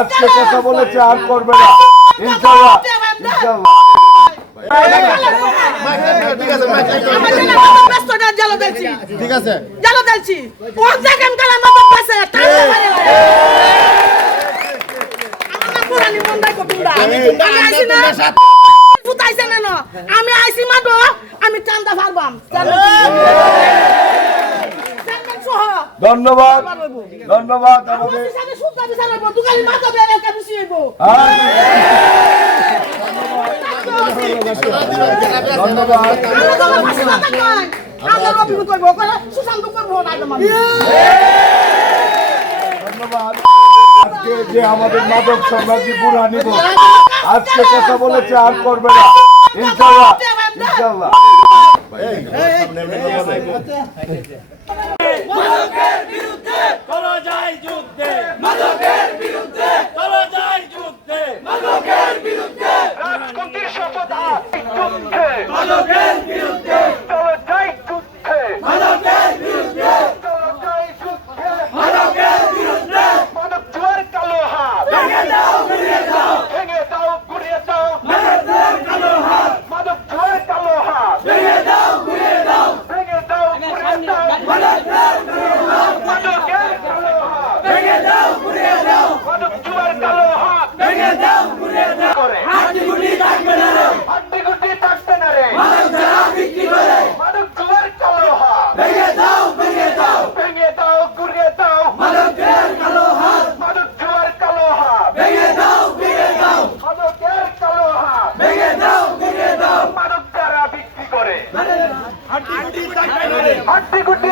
আজকে কথা বলেছে আর করবে না ইনশাআল্লাহ ইনশাআল্লাহ। ঠিক আছে আমি আইসি মাটো আমি চান্দা পারবাম ধন্যবাদ ধন্যবাদ আমাদের ধন্যবাদ ধন্যবাদ। আজকে যে আমাদের মাদক সাম্রাজ্য বুরহানি আজকে কথা বলেছে আর করবে না ইনশাআল্লাহ ইনশাআল্লাহ। মাদকের বিরুদ্ধে চলো যাই যুদ্ধে, মাদকের বিরুদ্ধে চলো যাই যুদ্ধে, মাদকের বিরুদ্ধে রাজনীতির শপথ যুদ্ধে, মাদকের বিরুদ্ধে চলো যাই যুদ্ধে, মাদকের বিরুদ্ধে চলো যাই যুদ্ধে, মাদকের বিরুদ্ধে মাদক জোয়ার কালো হাত ভেঙে দাও গুড়িয়ে দাও, ভেঙে দাও গুড়িয়ে দাও, মাদকের কালো হাত, মাদক জোয়ার কালো হাত ভেঙে দাও গুড়িয়ে দাও, ভেঙে দাও গুড়িয়ে দাও, মাদকের হাড্ডি গুটি